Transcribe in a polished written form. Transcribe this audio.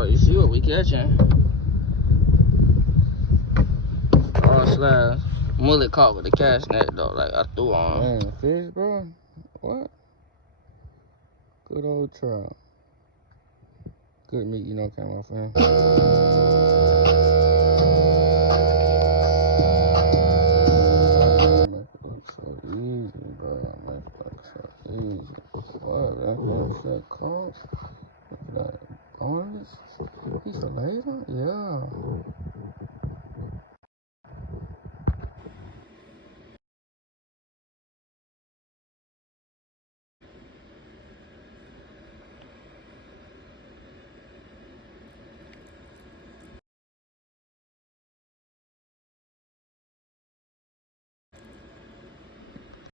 Oh, you see what we catching? Oh, slash. Mullet caught with the cast net though, like I threw on. Man, fish, bro? What? Good old trout. Good meat, you know, came off him. So easy, bro. Make it look so easy. What? That's what shit costs.